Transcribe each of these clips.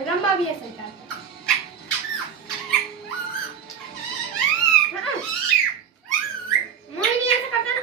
रंबा भी ऐसा ही करता है। हाँ, मोही नहीं ऐसा करता ना।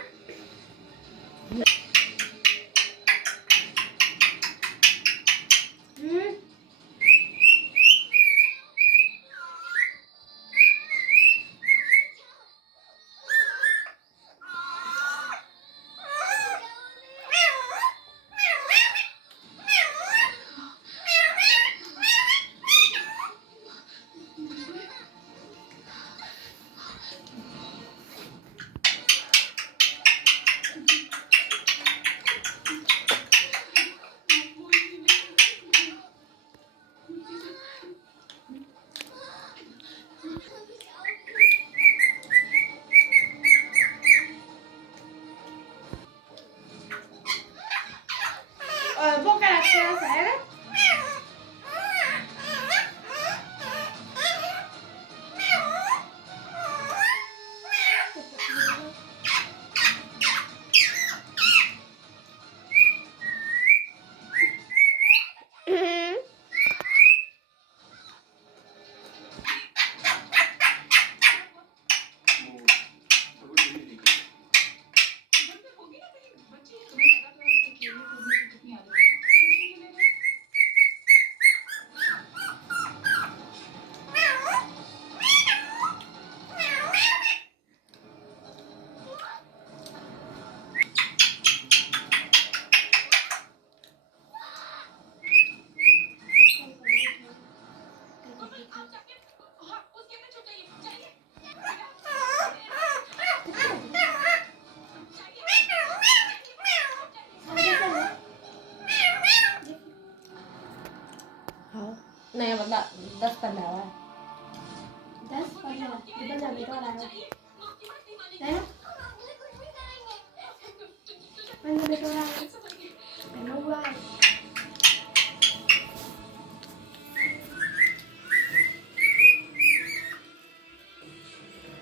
वो कैरेक्टर है नया बंदा 10-15 है 10-15 इधर जाने का आ रहा है ना? मैंने बेटा